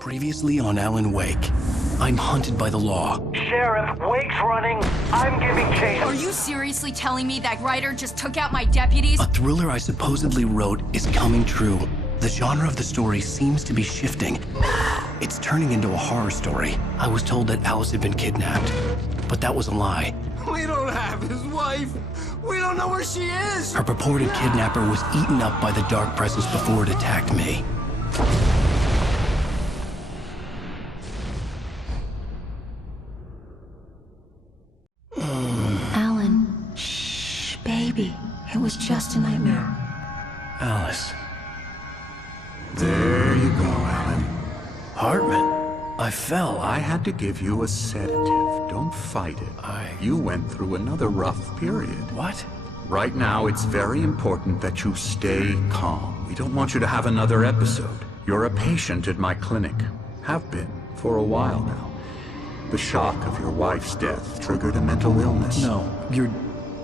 Previously on Alan Wake, I'm hunted by the law. Sheriff, Wake's running. I'm giving chase. Are you seriously telling me that writer just took out my deputies? A thriller I supposedly wrote is coming true. The genre of the story seems to be shifting. It's turning into a horror story. I was told that Alice had been kidnapped, but that was a lie. We don't have his wife. We don't know where she is. Her purported kidnapper was eaten up by the dark presence before it attacked me. Alan, shh, baby. It was just a nightmare. Alice. There you go, Alan. Hartman. I fell. I had to give you a sedative. Don't fight it. You went through another rough period. What? Right now, it's very important that you stay calm. We don't want you to have another episode. You're a patient at my clinic. Have been for a while now. The shock of your wife's death triggered a mental illness. No, you're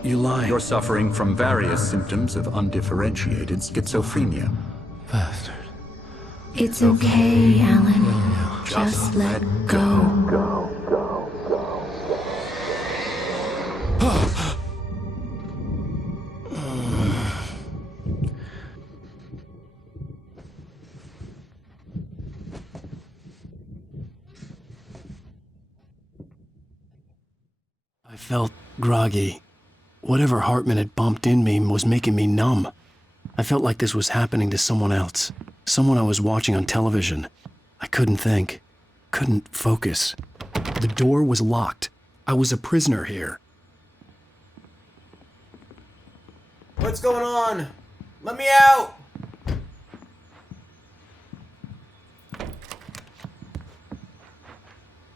lying. You're suffering from various symptoms of undifferentiated schizophrenia. Bastard. It's okay, Alan. Just let go. I felt groggy. Whatever Hartman had bumped in me was making me numb. I felt like this was happening to someone else. Someone I was watching on television. I couldn't think. Couldn't focus. The door was locked. I was a prisoner here. What's going on? Let me out!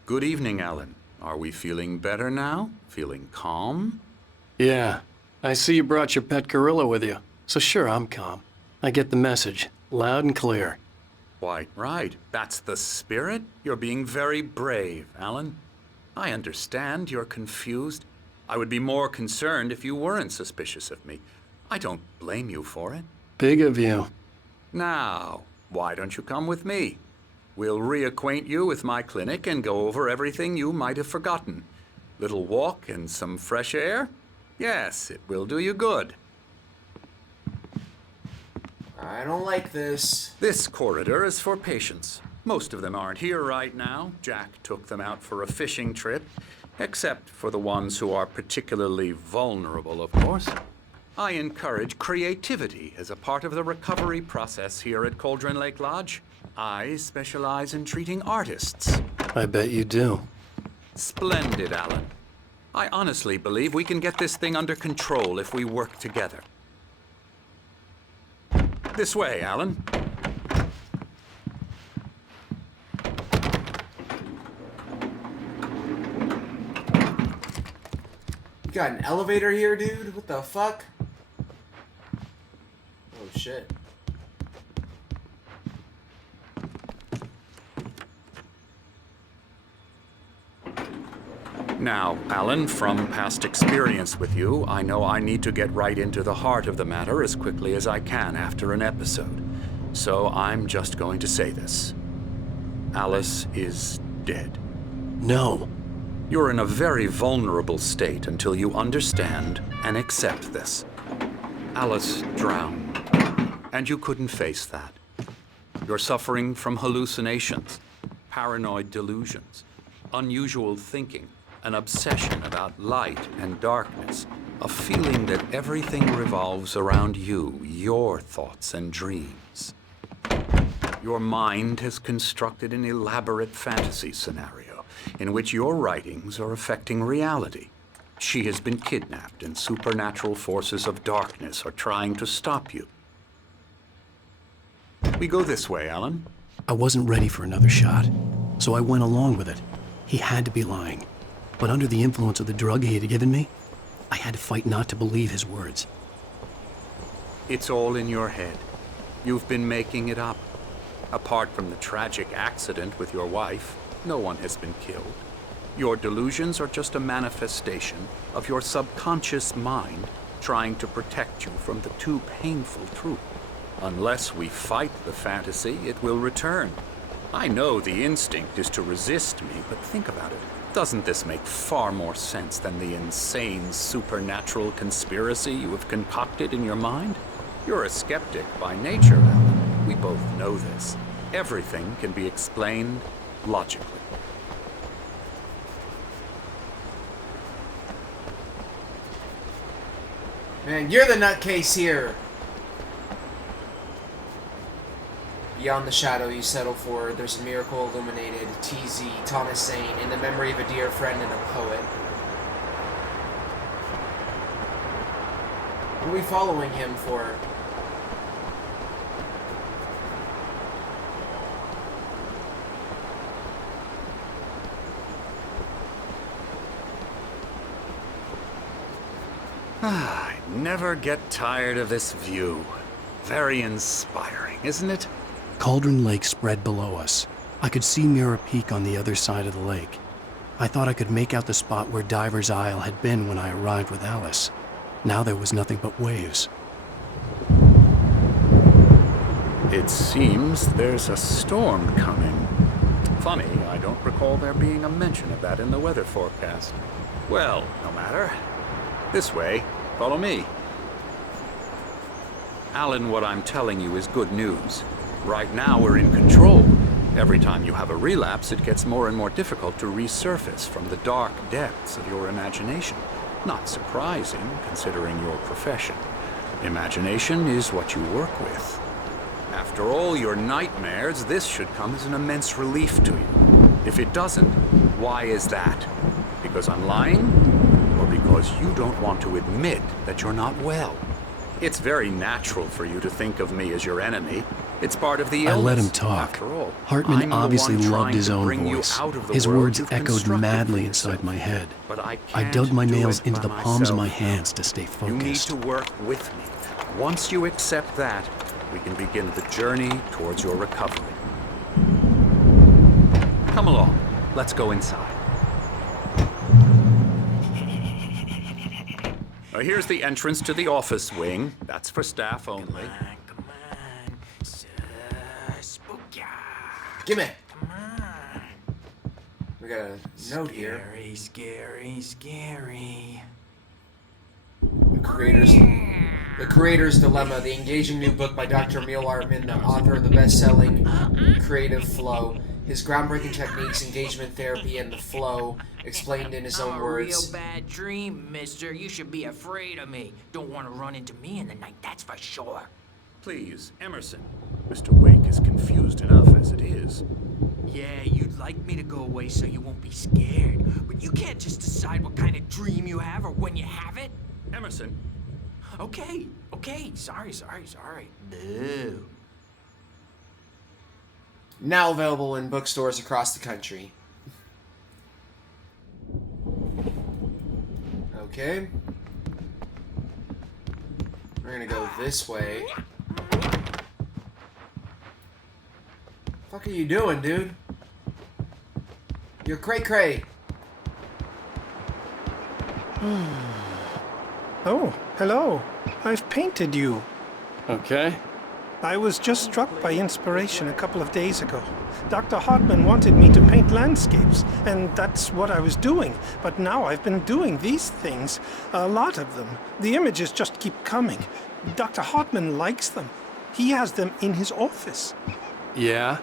Good evening, Alan. Are we feeling better now? Feeling calm? Yeah, I see you brought your pet gorilla with you. So sure, I'm calm. I get the message, loud and clear. Why, right. That's the spirit. You're being very brave, Alan. I understand you're confused. I would be more concerned if you weren't suspicious of me. I don't blame you for it. Big of you. Now, why don't you come with me? We'll reacquaint you with my clinic and go over everything you might have forgotten. Little walk and some fresh air? Yes, it will do you good. I don't like this. This corridor is for patients. Most of them aren't here right now. Jack took them out for a fishing trip, except for the ones who are particularly vulnerable, of course. I encourage creativity as a part of the recovery process here at Cauldron Lake Lodge. I specialize in treating artists. I bet you do. Splendid, Alan. I honestly believe we can get this thing under control if we work together. This way, Alan. You got an elevator here, dude? What the fuck? Oh shit. Now, Alan, from past experience with you, I know I need to get right into the heart of the matter as quickly as I can after an episode. So I'm just going to say this. Alice is dead. No. You're in a very vulnerable state until you understand and accept this. Alice drowned, and you couldn't face that. You're suffering from hallucinations, paranoid delusions, unusual thinking, an obsession about light and darkness, a feeling that everything revolves around you, your thoughts and dreams. Your mind has constructed an elaborate fantasy scenario in which your writings are affecting reality. She has been kidnapped and supernatural forces of darkness are trying to stop you. We go this way, Alan. I wasn't ready for another shot, so I went along with it. He had to be lying. But under the influence of the drug he had given me, I had to fight not to believe his words. It's all in your head. You've been making it up. Apart from the tragic accident with your wife, no one has been killed. Your delusions are just a manifestation of your subconscious mind trying to protect you from the too painful truth. Unless we fight the fantasy, it will return. I know the instinct is to resist me, but think about it. Doesn't this make far more sense than the insane supernatural conspiracy you have concocted in your mind? You're a skeptic by nature, Alan. We both know this. Everything can be explained logically. Man, you're the nutcase here. Beyond the shadow you settle for, there's a miracle illuminated, TZ, Thomas Zane, in the memory of a dear friend and a poet. What are we following him for? I never get tired of this view. Very inspiring, isn't it? Cauldron Lake spread below us. I could see Mirror Peak on the other side of the lake. I thought I could make out the spot where Diver's Isle had been when I arrived with Alice. Now there was nothing but waves. It seems there's a storm coming. Funny, I don't recall there being a mention of that in the weather forecast. Well, no matter. This way. Follow me. Alan, what I'm telling you is good news. Right now, we're in control. Every time you have a relapse, it gets more and more difficult to resurface from the dark depths of your imagination. Not surprising, considering your profession. Imagination is what you work with. After all your nightmares, this should come as an immense relief to you. If it doesn't, why is that? Because I'm lying? Or because you don't want to admit that you're not well? It's very natural for you to think of me as your enemy. It's part of the illness. I let him talk. After all, Hartman I'm the obviously one loved trying his to own bring you voice. out of the His world words you've echoed constructed madly for inside yourself. my head. But I I can't dug my do nails it into by the palms of my myself. hands to stay You need focused. to work with me. Once you accept that, we can begin the journey towards your recovery. Come along. Let's go inside. Now, here's the entrance to the office wing. That's for staff only. Come on. Spooky. Gimme! Come on. We got a note here. Scary, scary, scary. The Creator's Dilemma, the engaging new book by Dr. Emil Artman, the author of the best-selling Creative Flow. His groundbreaking techniques, engagement therapy, and the flow, explained in his own I'm words. a real bad dream, mister. You should be afraid of me. Don't want to run into me in the night, that's for sure. Please, Emerson. Mr. Wake is confused enough as it is. Yeah, you'd like me to go away so you won't be scared. But you can't just decide what kind of dream you have or when you have it. Emerson, Okay. Sorry. Boo. Now available in bookstores across the country. Okay. We're gonna go this way. Fuck are you doing, dude? You're cray-cray. Oh, hello. I've painted you. Okay. I was just struck by inspiration a couple of days ago. Dr. Hartman wanted me to paint landscapes, and that's what I was doing. But now I've been doing these things, a lot of them. The images just keep coming. Dr. Hartman likes them. He has them in his office. Yeah?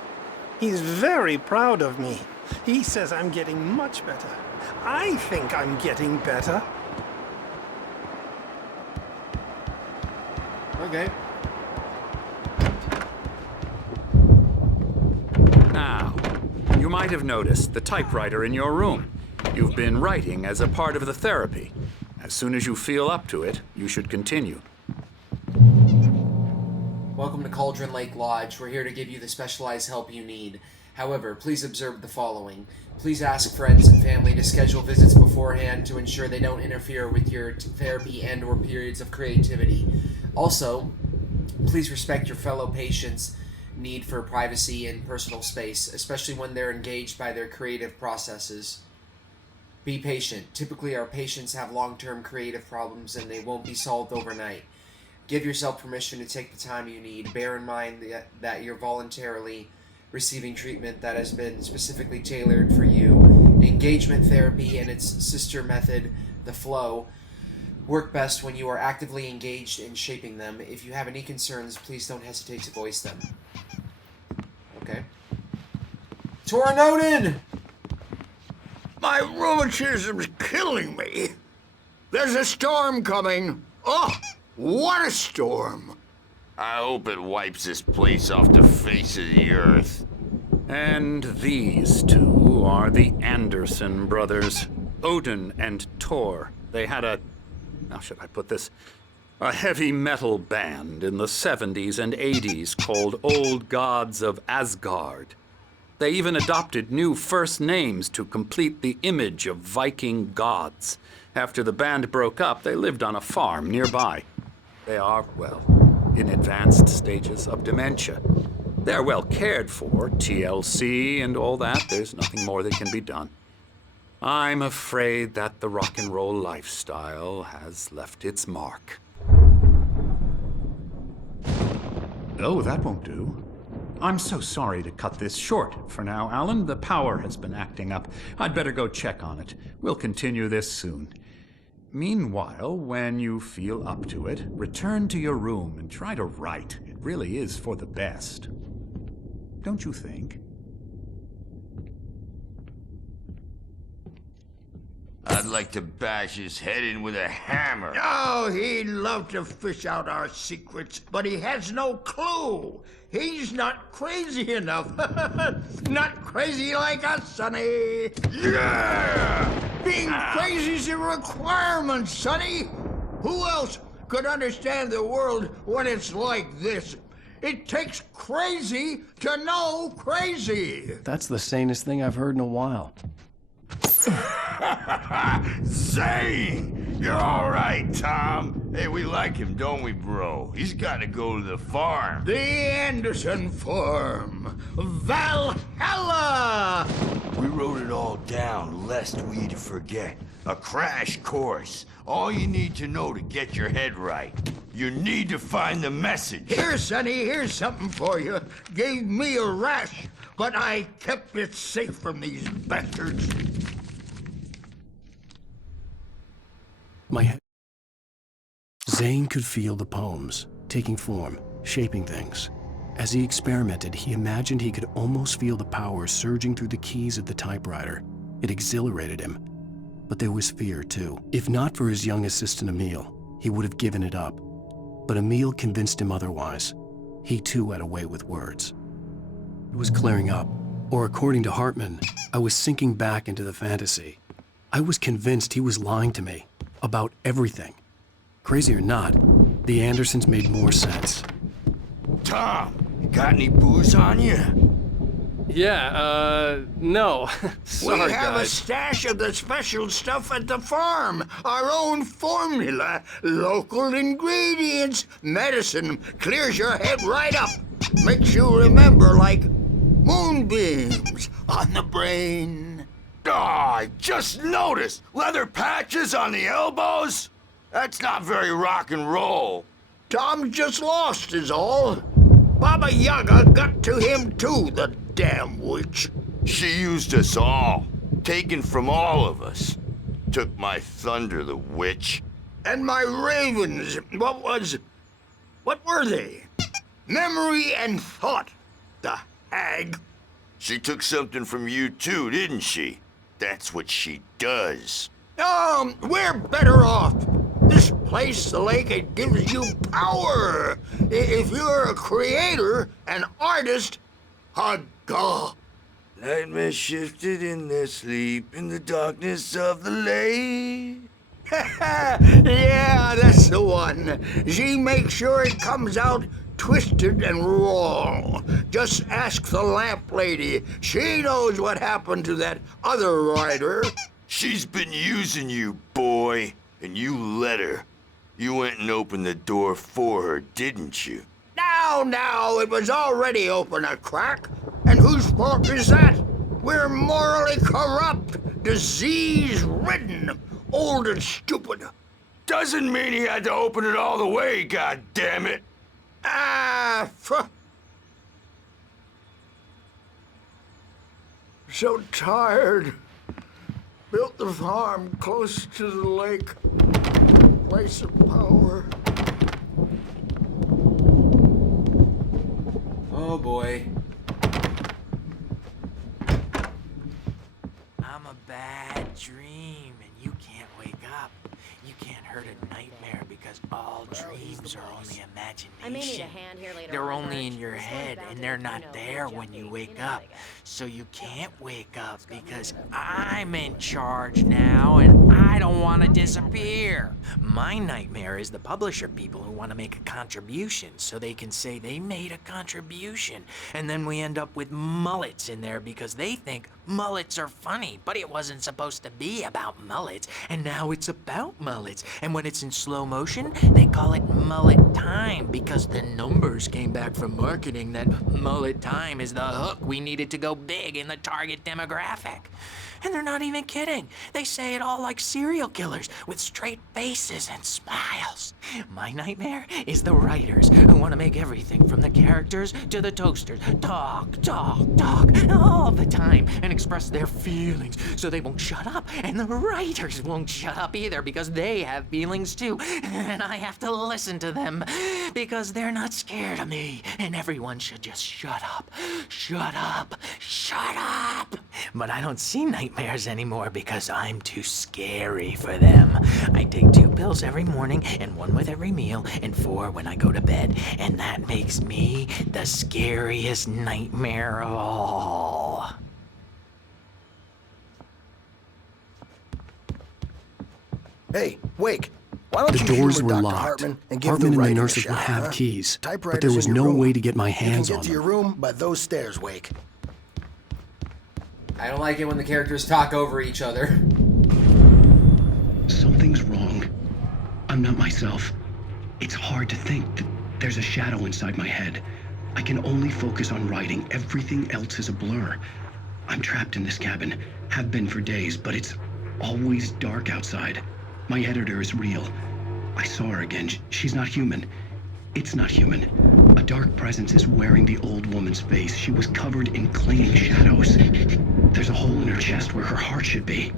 He's very proud of me. He says I'm getting much better. I think I'm getting better. Okay. now, you might have noticed the typewriter in your room. You've been writing as a part of the therapy. As soon as you feel up to it, you should continue. Welcome to Cauldron Lake Lodge. We're here to give you the specialized help you need. However, please observe the following. Please ask friends and family to schedule visits beforehand to ensure they don't interfere with your therapy and/or periods of creativity. Also, please respect your fellow patients' need for privacy and personal space, especially when they're engaged by their creative processes. Be patient. Typically, our patients have long-term creative problems and they won't be solved overnight. Give yourself permission to take the time you need. Bear in mind that you're voluntarily receiving treatment that has been specifically tailored for you. Engagement therapy and its sister method, the flow, work best when you are actively engaged in shaping them. If you have any concerns, please don't hesitate to voice them. Okay. Tornoden! My rheumatism's killing me. There's a storm coming. Oh, what a storm. I hope it wipes this place off the face of the earth. And these two are the Anderson brothers, Odin and Thor. They had a, how should I put this, a heavy metal band in the 70s and 80s called Old Gods of Asgard. They even adopted new first names to complete the image of Viking gods. After the band broke up, they lived on a farm nearby. They are, well, in advanced stages of dementia. They're well cared for, TLC and all that. There's nothing more that can be done. I'm afraid that the rock and roll lifestyle has left its mark. Oh, that won't do. I'm so sorry to cut this short for now, Alan. The power has been acting up. I'd better go check on it. We'll continue this soon. Meanwhile, when you feel up to it, return to your room and try to write. It really is for the best. Don't you think? I'd like to bash his head in with a hammer. Oh, he'd love to fish out our secrets, but he has no clue. He's not crazy enough. Not crazy like us, Sonny. Yeah! Being crazy's a requirement, Sonny. Who else could understand the world when it's like this? It takes crazy to know crazy. That's the sanest thing I've heard in a while. Zane! You're all right, Tom. Hey, we like him, don't we, bro? He's got to go to the farm. The Anderson Farm. Valhalla! We wrote it all down, lest we forget. A crash course. All you need to know to get your head right. You need to find the message. Here, Sonny, here's something for you. Gave me a rash, but I kept it safe from these bastards. My head. Zane could feel the poems, taking form, shaping things. As he experimented, he imagined he could almost feel the power surging through the keys of the typewriter. It exhilarated him. But there was fear, too. If not for his young assistant, Emil, he would have given it up. But Emil convinced him otherwise. He, too, had a way with words. It was clearing up. Or according to Hartman, I was sinking back into the fantasy. I was convinced he was lying to me. About everything. Crazy or not, the Andersons made more sense. Tom, you got any booze on you? Yeah, no. Sorry, we have guys. a stash of the special stuff at the farm. Our own formula. Local ingredients. Medicine clears your head right up. Makes you remember like moonbeams on the brain. Oh, I just noticed! Leather patches on the elbows? That's not very rock and roll. Tom just lost is all. Baba Yaga got to him too, the damn witch. She used us all. Taken from all of us. Took my thunder, the witch. And my ravens, what were they? Memory and thought, the hag. She took something from you too, didn't she? That's what she does. We're better off. This place, the lake, it gives you power. If you're a creator, an artist, God. Nightmare shifted in their sleep in the darkness of the lake. Yeah, that's the one. She makes sure it comes out twisted and wrong. Just ask the lamp lady. She knows what happened to that other rider. She's been using you, boy, and you let her. You went and opened the door for her, didn't you? Now, it was already open a crack. And whose fault is that? We're morally corrupt, disease-ridden, old and stupid. Doesn't mean he had to open it all the way, goddammit. So tired. Built the farm close to the lake. Place of power. Oh boy. I'm a bad dream, and you can't wake up. You can't hurt a nightmare because all dreams are only imagination. I may need a hand here later They're on, only Bert. in your This one's head, bound and to, they're not there be when you jumpy. wake How up. they go. So you can't wake up because I'm in charge now, and I don't want to disappear. My nightmare is the publisher people who want to make a contribution so they can say they made a contribution, and then we end up with mullets in there because they think mullets are funny, but it wasn't supposed to be about mullets, and now it's about mullets. And when it's in slow motion, they call it mullet time because the numbers came back from marketing that mullet time is the hook we needed to go big in the target demographic. And they're not even kidding. They say it all like serial killers with straight faces and smiles. My nightmare is the writers who want to make everything from the characters to the toasters talk all the time and express their feelings so they won't shut up. And the writers won't shut up either because they have feelings too. And I have to listen to them because they're not scared of me. And everyone should just shut up. Shut up. Shut up. But I don't see nightmares anymore because I'm too scary for them. I take 2 pills every morning and 1 with every meal and 4 when I go to bed. And that makes me the scariest nightmare of all. Hey, Wake. Why don't The you doors humor were Dr. locked. Hartman and give Hartman the and the writing a nurses shot, would have huh? keys, but Typewriter's there was in your no room. way to get my hands You on can get to your them. room by those stairs, Wake. I don't like it when the characters talk over each other. Something's wrong. I'm not myself. It's hard to think that there's a shadow inside my head. I can only focus on writing. Everything else is a blur. I'm trapped in this cabin. Have been for days, but it's always dark outside. My editor is real. I saw her again. She's not human. It's not human. A dark presence is wearing the old woman's face. She was covered in clinging shadows. There's a hole in her chest where her heart should be.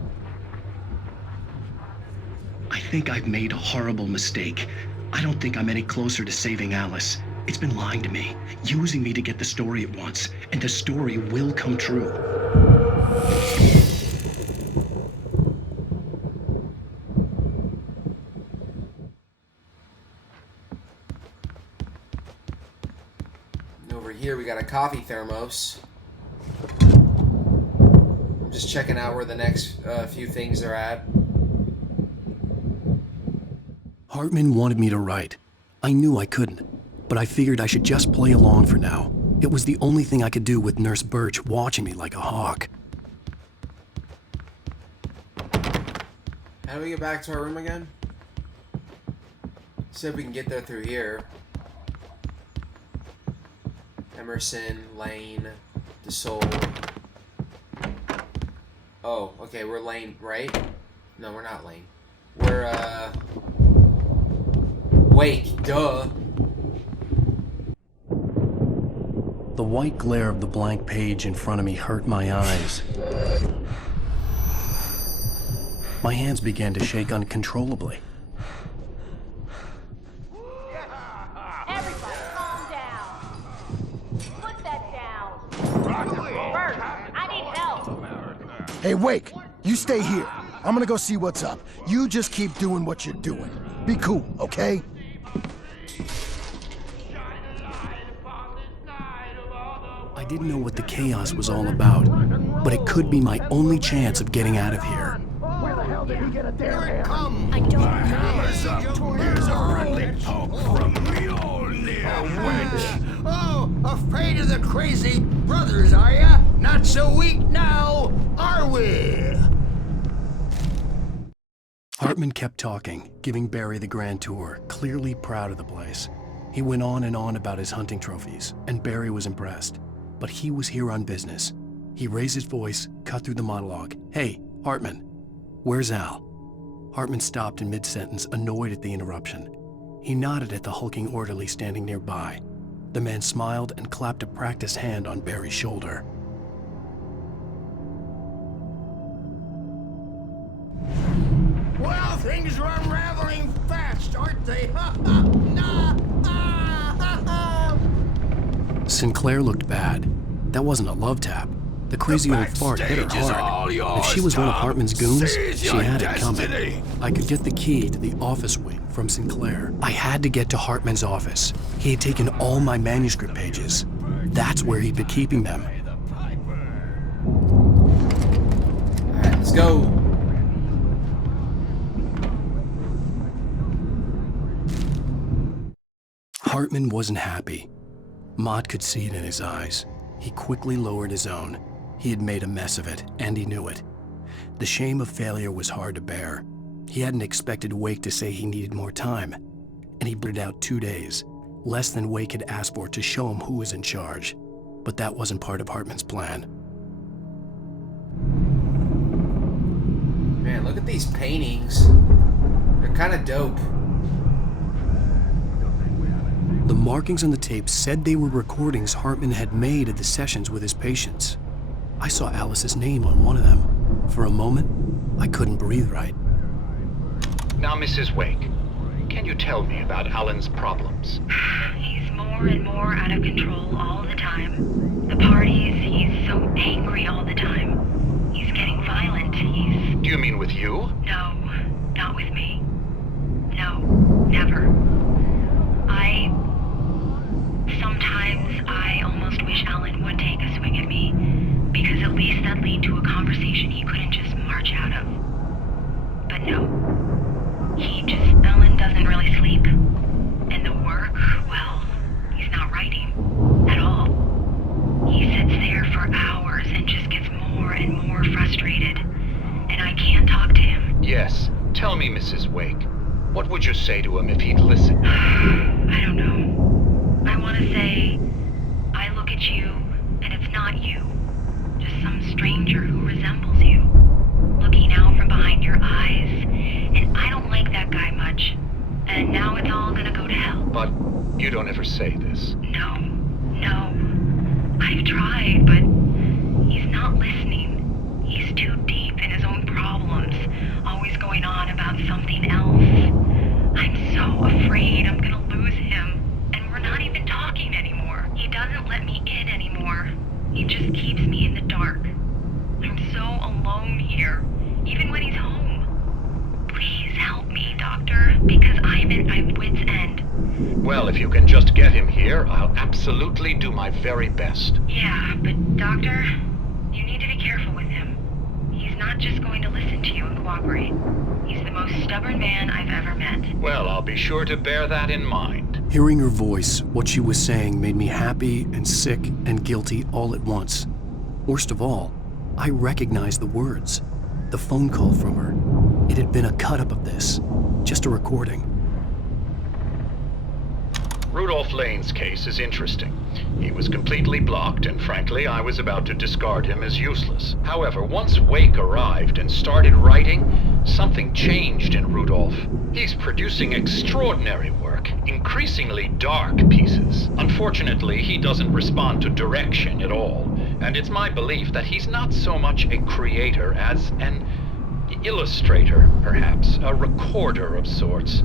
I think I've made a horrible mistake. I don't think I'm any closer to saving Alice. It's been lying to me, using me to get the story it wants, and the story will come true. Over here we got a coffee thermos. I'm just checking out where the next few things are at. Hartman wanted me to write. I knew I couldn't, but I figured I should just play along for now. It was the only thing I could do with Nurse Birch watching me like a hawk. How do we get back to our room again? See if we can get there through here. Emerson, Lane, DeSoul. Oh, okay, we're Lane, right? No, we're not Lane. We're, Wake, duh. The white glare of the blank page in front of me hurt my eyes. My hands began to shake uncontrollably. Everybody, calm down. Put that down. Bert, I need help. Hey, Wake, you stay here. I'm gonna go see what's up. You just keep doing what you're doing. Be cool, okay? I didn't know what the chaos was all about, but it could be my only chance of getting out of here. Where the hell did he get a damn hand? Come. I don't know. Hammer's up. Here's a friendly poke from Mjolnir, wench. Oh, afraid of the crazy brothers, are ya? Not so weak now, are we? Hartman kept talking, giving Barry the grand tour, clearly proud of the place. He went on and on about his hunting trophies, and Barry was impressed. But he was here on business. He raised his voice, cut through the monologue. Hey, Hartman, where's Al? Hartman stopped in mid-sentence, annoyed at the interruption. He nodded at the hulking orderly standing nearby. The man smiled and clapped a practiced hand on Barry's shoulder. Things are unraveling fast, aren't they? Sinclair looked bad. That wasn't a love tap. The crazy old fart hit her hard. If she was one of Hartman's goons, she had it coming. I could get the key to the office wing from Sinclair. I had to get to Hartman's office. He had taken all my manuscript pages. That's where he'd been keeping them. Alright, let's go. Hartman wasn't happy. Mott could see it in his eyes. He quickly lowered his own. He had made a mess of it, and he knew it. The shame of failure was hard to bear. He hadn't expected Wake to say he needed more time, and he blurted out 2 days, less than Wake had asked for to show him who was in charge. But that wasn't part of Hartman's plan. Man, look at these paintings. They're kind of dope. The markings on the tape said they were recordings Hartman had made at the sessions with his patients. I saw Alice's name on one of them. For a moment, I couldn't breathe right. Now, Mrs. Wake, can you tell me about Alan's problems? He's more and more out of control all the time. The parties, he's so angry all the time. He's getting violent. Do you mean with you? No, not with me. No, never. Sometimes I almost wish Alan would take a swing at me, because at least that'd lead to a conversation he couldn't just march out of. But no. Alan doesn't really sleep. And the work, well, he's not writing at all. He sits there for hours and just gets more and more frustrated. And I can't talk to him. Yes. Tell me, Mrs. Wake, what would you say to him if he'd listen? I don't know. I want to say, I look at you, and it's not you. Just some stranger who resembles you. Looking out from behind your eyes, and I don't like that guy much. And now it's all gonna go to hell. But you don't ever say this. No. I've tried, but he's not listening. He's too deep in his own problems, always going on about something else. I'm so afraid I'm gonna lose him. We're not even talking anymore. He doesn't let me in anymore. He just keeps me in the dark. I'm so alone here, even when he's home. Please help me, Doctor, because I'm at my wit's end. Well, if you can just get him here, I'll absolutely do my very best. Yeah, but Doctor, you need to be careful with him. He's not just going to listen to you and cooperate. He's the most stubborn man I've ever met. Well, I'll be sure to bear that in mind. Hearing her voice, what she was saying made me happy and sick and guilty all at once. Worst of all, I recognized the words. The phone call from her. It had been a cut-up of this. Just a recording. Rudolph Lane's case is interesting. He was completely blocked, and frankly, I was about to discard him as useless. However, once Wake arrived and started writing, something changed in Rudolph. He's producing extraordinary work, increasingly dark pieces. Unfortunately, he doesn't respond to direction at all, and it's my belief that he's not so much a creator as an illustrator, perhaps, a recorder of sorts.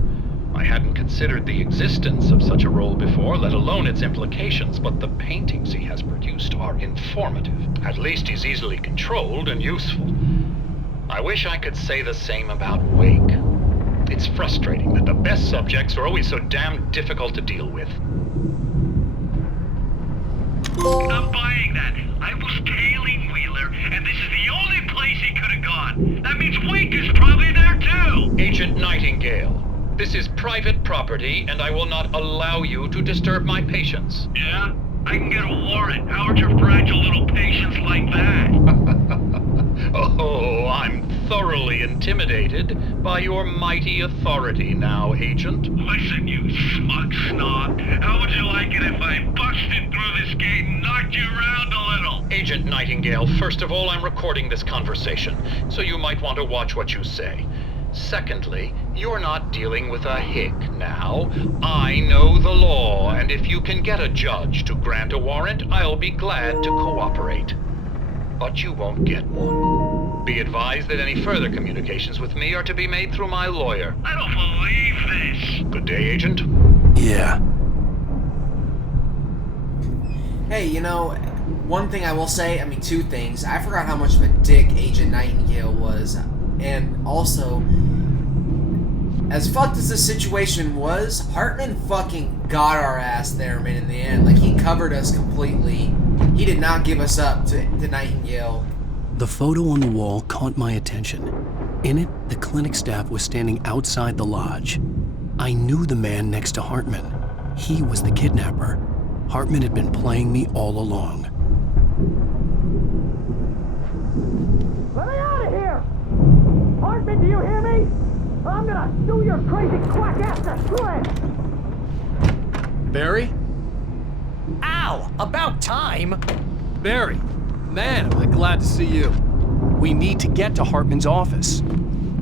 I hadn't considered the existence of such a role before, let alone its implications, but the paintings he has produced are informative. At least he's easily controlled and useful. I wish I could say the same about Wake. It's frustrating that the best subjects are always so damn difficult to deal with. I'm buying that. I was tailing Wheeler, and this is the only place he could have gone. That means Wake is probably there too! Agent Nightingale. This is private property, and I will not allow you to disturb my patients. Yeah? I can get a warrant. How'd your fragile little patients like that? Oh, I'm thoroughly intimidated by your mighty authority now, Agent. Listen, you smug snob. How would you like it if I busted through this gate and knocked you around a little? Agent Nightingale, first of all, I'm recording this conversation, so you might want to watch what you say. Secondly, you're not dealing with a hick now. I know the law, and if you can get a judge to grant a warrant, I'll be glad to cooperate. But you won't get one. Be advised that any further communications with me are to be made through my lawyer. I don't believe this. Good day, Agent. Yeah. Hey, you know, one thing I will say, I mean, two things. I forgot how much of a dick Agent Nightingale was. And also, as fucked as this situation was, Hartman fucking got our ass there, man, in the end. Like, he covered us completely. He did not give us up to Nightingale. The photo on the wall caught my attention. In it, the clinic staff was standing outside the lodge. I knew the man next to Hartman. He was the kidnapper. Hartman had been playing me all along. Let me out of here! Hartman, do you hear me? I'm gonna sue your crazy quack ass to shreds! Barry? Ow! About time! Barry! Man, I'm glad to see you. We need to get to Hartman's office.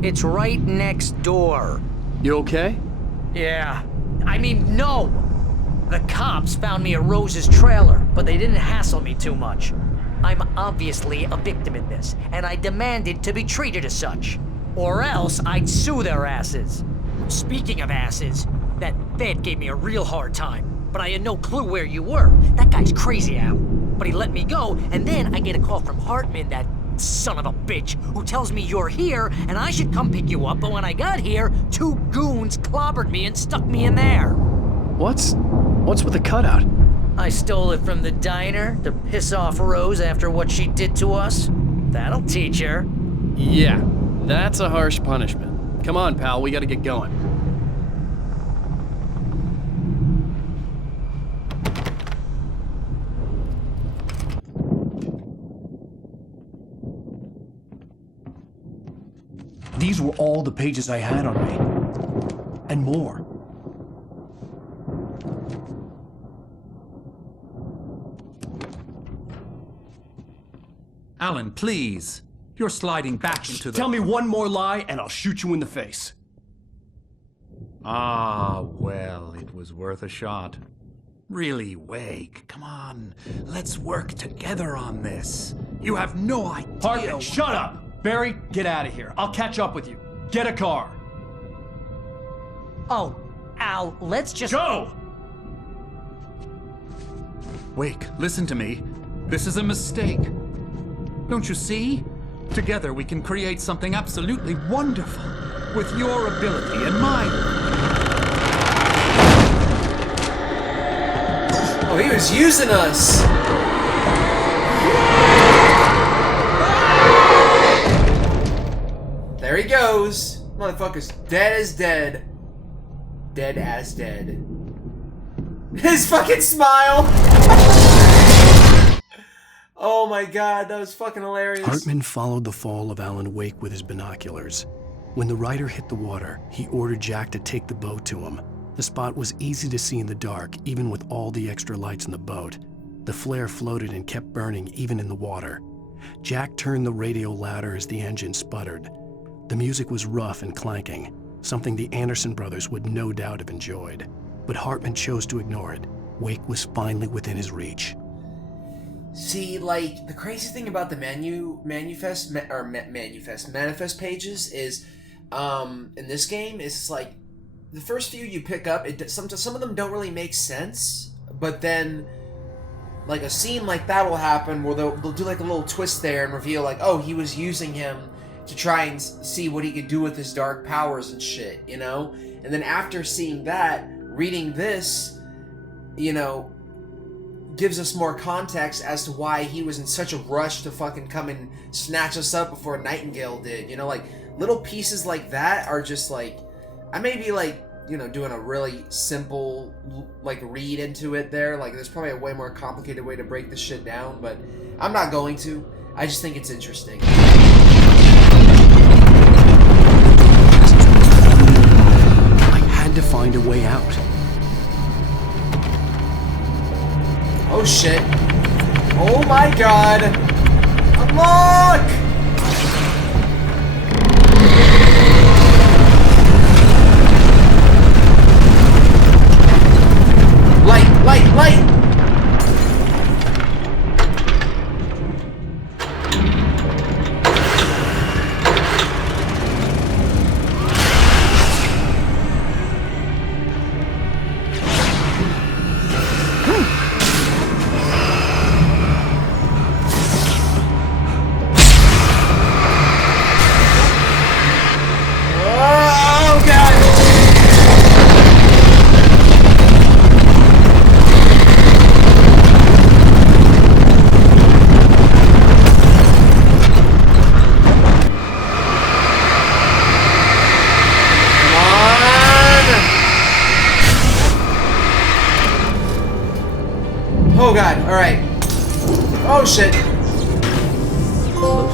It's right next door. You okay? Yeah. I mean, no! The cops found me at Rose's trailer, but they didn't hassle me too much. I'm obviously a victim in this, and I demanded to be treated as such. Or else I'd sue their asses. Speaking of asses, that Fed gave me a real hard time, but I had no clue where you were. That guy's crazy, Al. But he let me go, and then I get a call from Hartman, that son of a bitch, who tells me you're here, and I should come pick you up, but when I got here, 2 goons clobbered me and stuck me in there. What's with the cutout? I stole it from the diner to piss off Rose after what she did to us. That'll teach her. Yeah, that's a harsh punishment. Come on, pal, we gotta get going. These were all the pages I had on me. And more. Alan, please. You're sliding back into the... Tell me one more lie and I'll shoot you in the face. Ah, well, it was worth a shot. Really, Wake, come on. Let's work together on this. You have no idea... Hartman, shut up! Barry, get out of here. I'll catch up with you. Get a car. Oh, Al, let's just... Go! Wake, listen to me. This is a mistake. Don't you see? Together we can create something absolutely wonderful. With your ability and mine. Oh, he was using us! There he goes. Motherfucker's dead as dead. Dead as dead. His fucking smile! Oh my god, that was fucking hilarious. Hartman followed the fall of Alan Wake with his binoculars. When the rider hit the water, he ordered Jack to take the boat to him. The spot was easy to see in the dark, even with all the extra lights in the boat. The flare floated and kept burning even in the water. Jack turned the radio louder as the engine sputtered. The music was rough and clanking, something the Anderson brothers would no doubt have enjoyed. But Hartman chose to ignore it. Wake was finally within his reach. See, like, the crazy thing about the manifest pages is, in this game, is it's like, the first few you pick up, some of them don't really make sense, but then, like, a scene like that will happen where they'll do, like, a little twist there and reveal, like, oh, he was using him to try and see what he could do with his dark powers and shit, you know? And then after seeing that, reading this, you know, gives us more context as to why he was in such a rush to fucking come and snatch us up before Nightingale did. You know, like, little pieces like that are just like, I may be like, you know, doing a really simple, like, read into it there. Like, there's probably a way more complicated way to break this shit down, but I'm not going to. I just think it's interesting. I had to find a way out. Oh shit. Oh my god. Unlock! Light!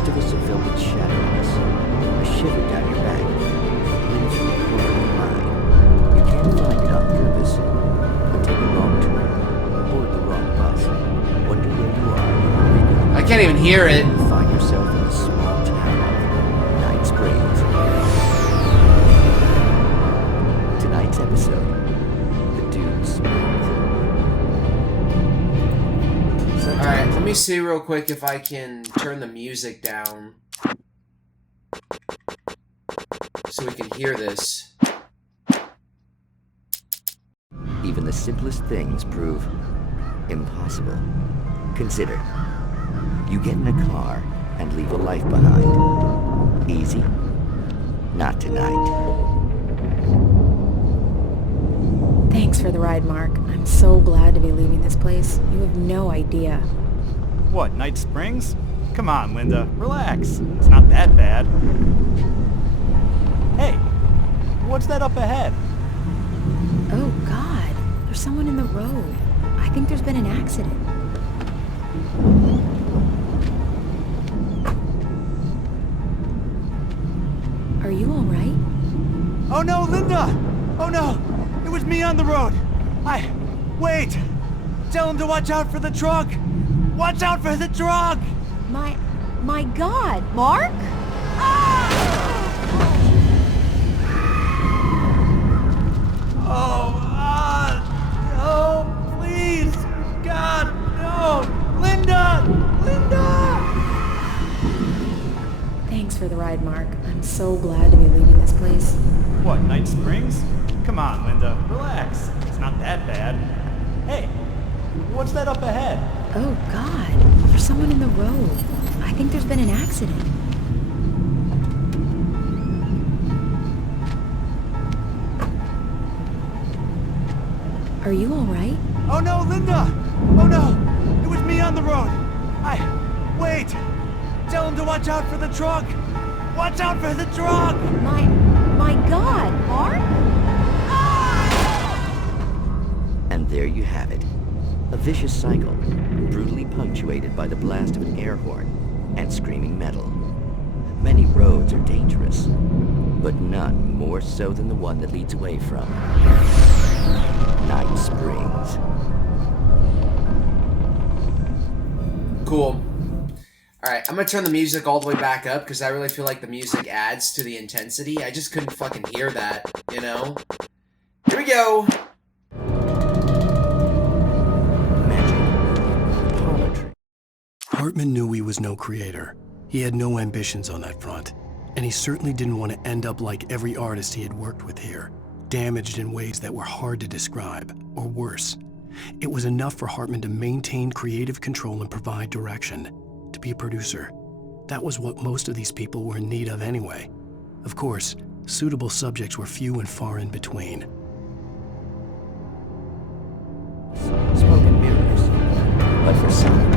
Most of us are filled with shadowiness. A shiver down your back. Lives in the corner of your mind. You can't find it on purpose. But take a wrong turn. Board the wrong bus. Wonder where you are. I can't even hear it. You find yourself in a small town of Night Springs. Tonight's episode, The Dudes. Alright, let me see real quick if I can turn the music down so we can hear this. Even the simplest things prove impossible. Consider, you get in a car and leave a life behind. Easy? Not tonight. Thanks for the ride, Mark. I'm so glad to be leaving this place. You have no idea. What, Night Springs? Come on, Linda. Relax. It's not that bad. Hey, what's that up ahead? Oh, God. There's someone in the road. I think there's been an accident. Are you all right? Oh no, Linda! Oh no! It was me on the road! Wait! Tell him to watch out for the truck! Watch out for the truck! My God, Mark? Oh, please! God, no! Linda! Linda! Thanks for the ride, Mark. I'm so glad to be leaving this place. What, Night Springs? Come on, Linda. Relax. It's not that bad. Hey, what's that up ahead? Oh, God. There's someone in the road. I think there's been an accident. Are you all right? Oh no, Linda! Oh no! It was me on the road! Wait! Tell him to watch out for the truck! Watch out for the truck! My God, Mark? And there you have it. A vicious cycle, brutally punctuated by the blast of an air horn and screaming metal. Many roads are dangerous, but none more so than the one that leads away from Night Springs. Cool. Alright, I'm gonna turn the music all the way back up because I really feel like the music adds to the intensity. I just couldn't fucking hear that, you know? Here we go! Hartman knew he was no creator. He had no ambitions on that front. And he certainly didn't want to end up like every artist he had worked with here, damaged in ways that were hard to describe, or worse. It was enough for Hartman to maintain creative control and provide direction, to be a producer. That was what most of these people were in need of anyway. Of course, suitable subjects were few and far in between. Smoke and mirrors, but for some,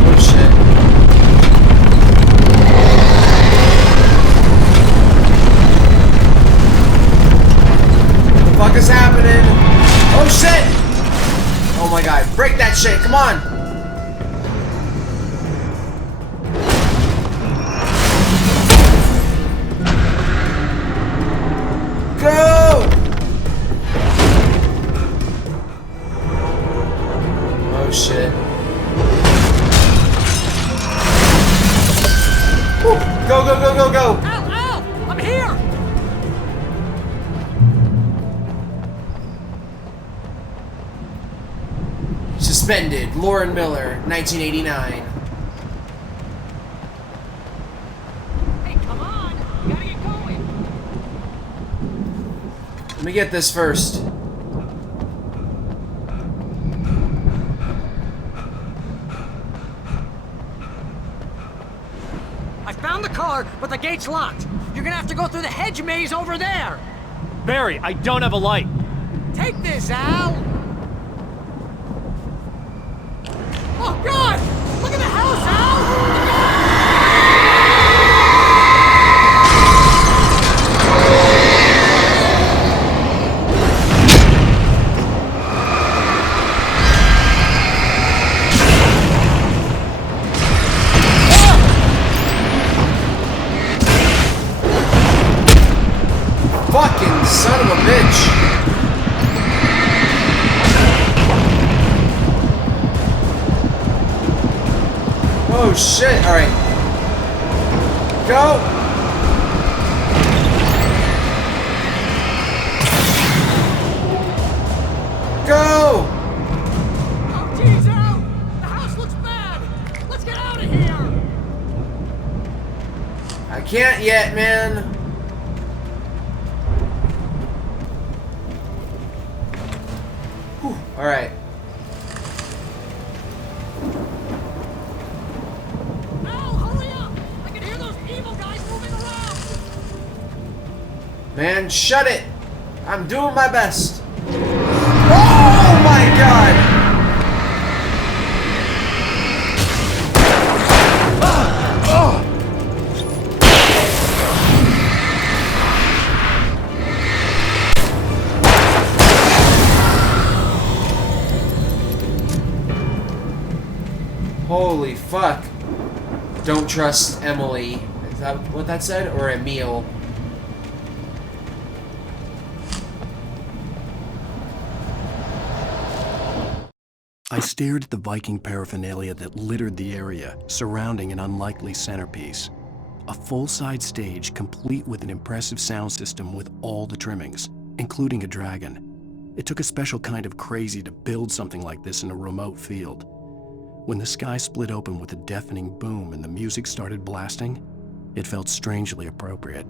oh shit. What the fuck is happening? Oh shit! Oh my god, break that shit, come on! Go! Oh shit. Woo. Go, go, go, go, go! Ow, ow! I'm here! Suspended, Lauren Miller, 1989. Hey, come on! You gotta get going! Let me get this first. I found the car, but the gate's locked. You're gonna have to go through the hedge maze over there. Barry, I don't have a light. Take this, Al! Oh, God! Look at the house, Al! Oh shit, alright. Go! Go! Oh, geez, out! The house looks bad! Let's get out of here! I can't yet, man. Alright. Man, shut it! I'm doing my best. Oh my god! Holy fuck. Don't trust Emily. Is that what that said? Or Emil? I stared at the Viking paraphernalia that littered the area, surrounding an unlikely centerpiece. A full-size stage complete with an impressive sound system with all the trimmings, including a dragon. It took a special kind of crazy to build something like this in a remote field. When the sky split open with a deafening boom and the music started blasting, it felt strangely appropriate.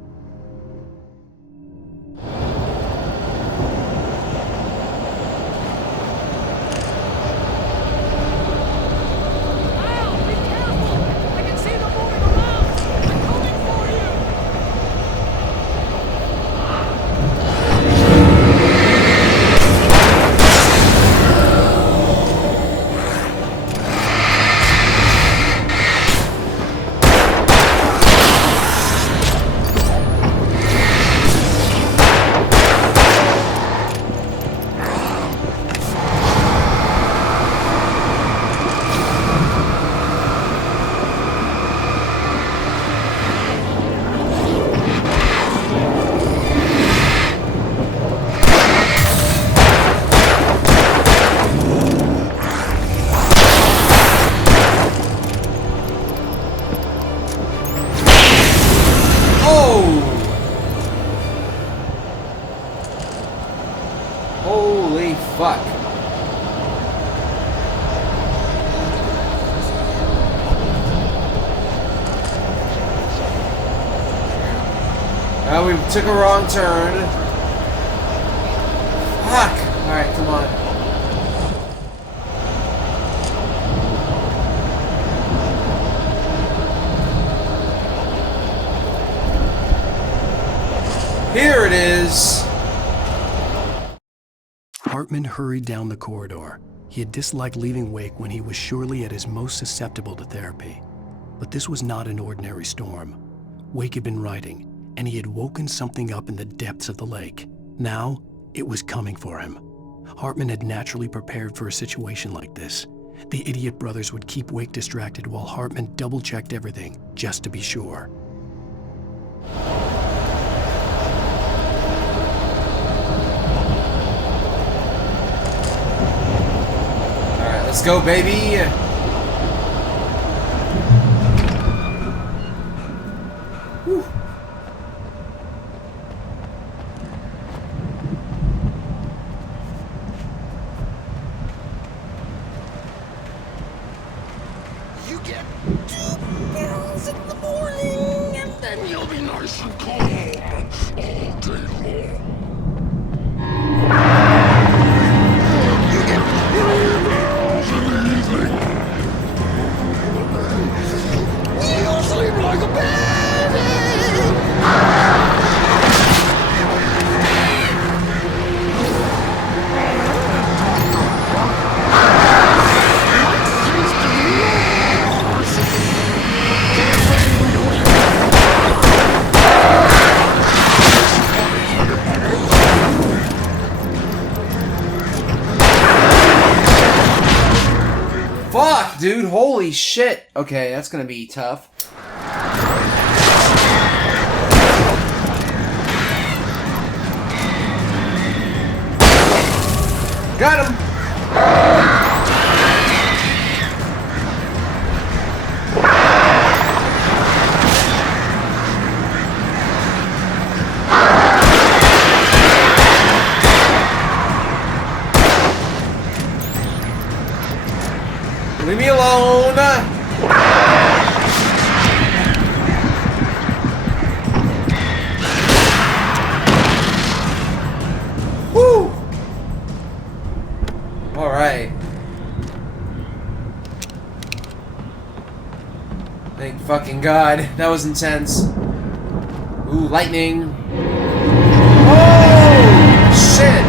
Holy fuck. We took a wrong turn. Fuck! Alright, come on. Here it is! Hartman hurried down the corridor. He had disliked leaving Wake when he was surely at his most susceptible to therapy. But this was not an ordinary storm. Wake had been writing, and he had woken something up in the depths of the lake. Now, it was coming for him. Hartman had naturally prepared for a situation like this. The idiot brothers would keep Wake distracted while Hartman double-checked everything, just to be sure. Alright, let's go, baby! Whew. You get 2 pills in the morning, and then you'll be nice and calm all day long. You get 3 pills in the evening. You'll sleep like a baby. Fuck, dude, holy shit. Okay, that's gonna be tough. Got him! Leave me alone! Woo! Alright. Thank fucking God. That was intense. Ooh, lightning. Oh! Shit!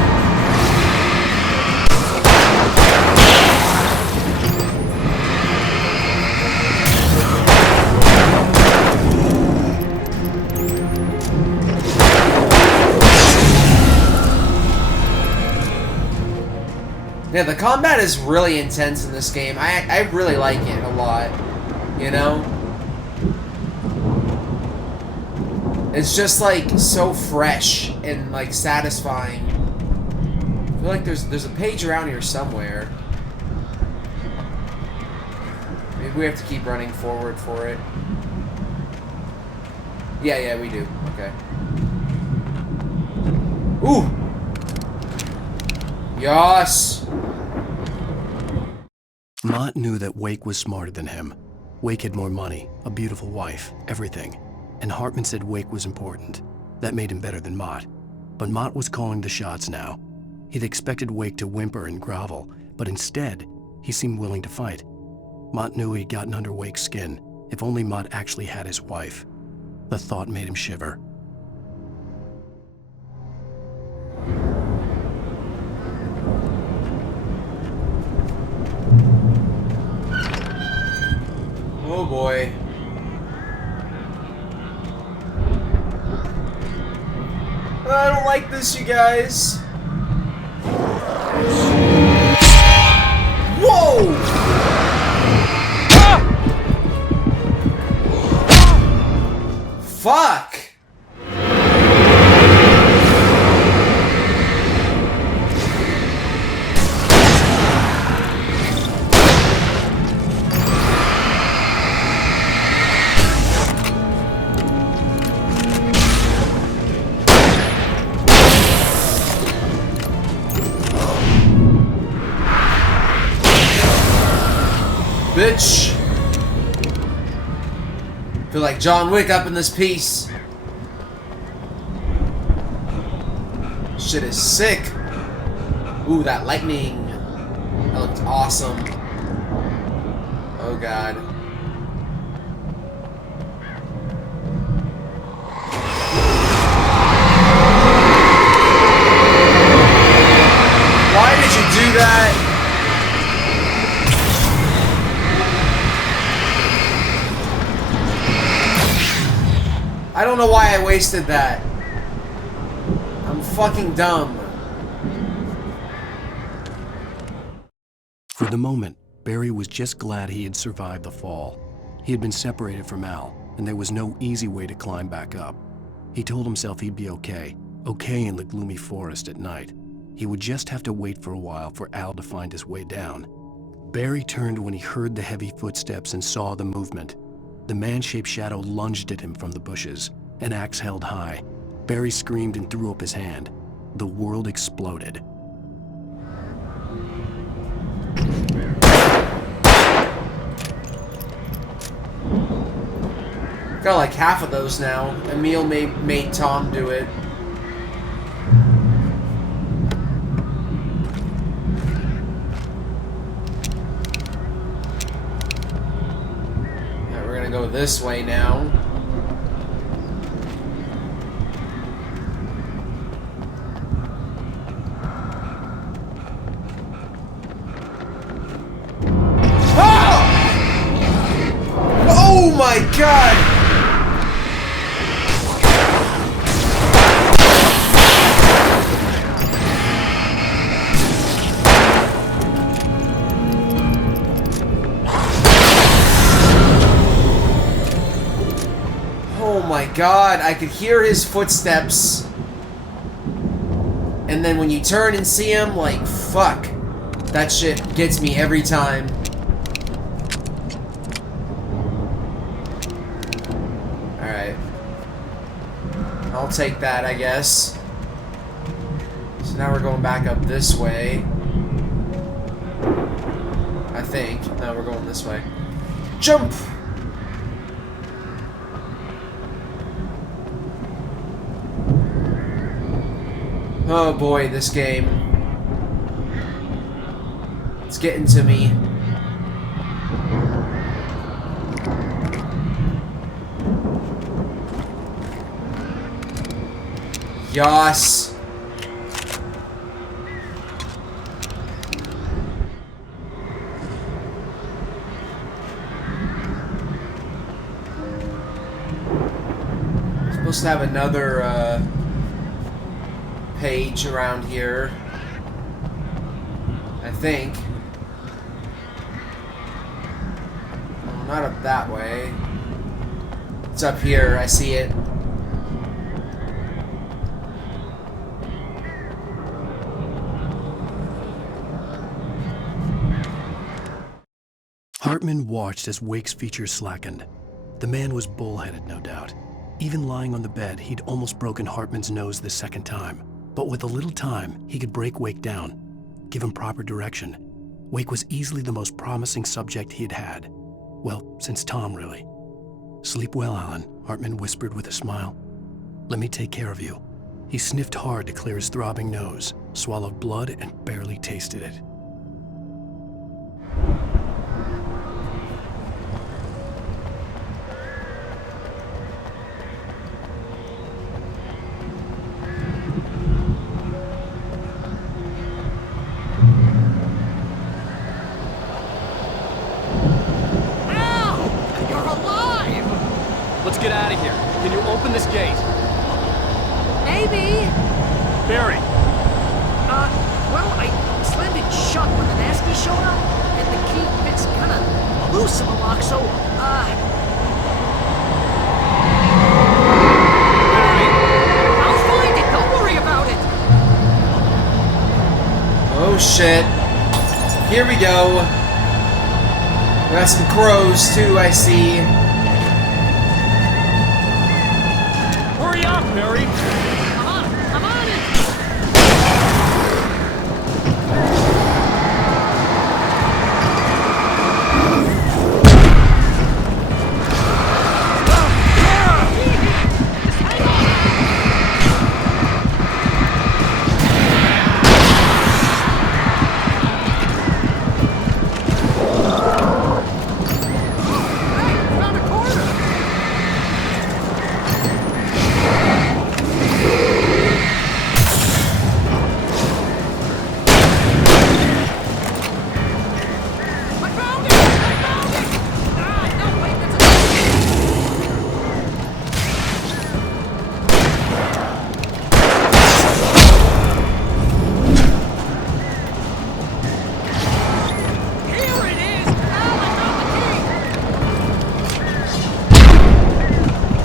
Yeah, the combat is really intense in this game. I really like it a lot, you know? It's just like so fresh and like satisfying. I feel like there's a page around here somewhere. Maybe we have to keep running forward for it. Yeah, we do. Okay. Ooh! Yes! Mott knew that Wake was smarter than him. Wake had more money, a beautiful wife, everything. And Hartman said Wake was important. That made him better than Mott. But Mott was calling the shots now. He'd expected Wake to whimper and grovel, but instead, he seemed willing to fight. Mott knew he'd gotten under Wake's skin. If only Mott actually had his wife. The thought made him shiver. Oh boy. I don't like this, you guys. Whoa! Fuck! Bitch! Feel like John Wick up in this piece. Shit is sick. Ooh, that lightning. That looked awesome. Oh god. Why did you do that? I don't know why I wasted that. I'm fucking dumb. For the moment, Barry was just glad he had survived the fall. He had been separated from Al, and there was no easy way to climb back up. He told himself he'd be okay in the gloomy forest at night. He would just have to wait for a while for Al to find his way down. Barry turned when he heard the heavy footsteps and saw the movement. The man-shaped shadow lunged at him from the bushes, an axe held high. Barry screamed and threw up his hand. The world exploded. Got like half of those now. Emil made Tom do it. Alright, we're gonna go this way now. Oh my god! Oh my god, I could hear his footsteps. And then when you turn and see him, like, fuck. That shit gets me every time. Alright. I'll take that, I guess. So now we're going back up this way. I think. No, we're going this way. Jump! Oh boy, this game. It's getting to me. Yas. Supposed to have another page around here, I think. Well, not up that way. It's up here, I see it. Hartman watched as Wake's features slackened. The man was bullheaded, no doubt. Even lying on the bed, he'd almost broken Hartman's nose the second time. But with a little time, he could break Wake down, give him proper direction. Wake was easily the most promising subject he had had. Well, since Tom, really. Sleep well, Alan, Hartman whispered with a smile. Let me take care of you. He sniffed hard to clear his throbbing nose, swallowed blood, and barely tasted it. Let's get out of here. Can you open this gate? Maybe. Barry. Well, I slammed it shut when the nasty showed up, and the key fits kind of loose in the lock, so, I'll find it. Don't worry about it. Oh, shit. Here we go. We got some crows, too, I see. Hurry up, Barry! I'm on it!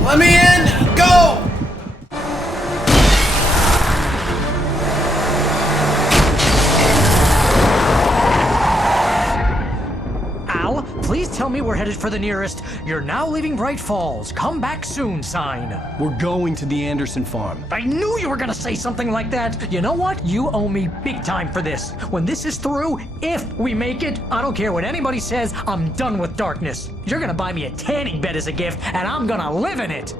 Let me in! Go! Al, please tell me we're headed for the nearest "You're now leaving Bright Falls. Come back soon" sign. We're going to the Anderson farm. I knew you were gonna say something like that. You know what? You owe me big time for this. When this is through, if we make it, I don't care what anybody says, I'm done with darkness. You're gonna buy me a tanning bed as a gift, and I'm gonna live in it.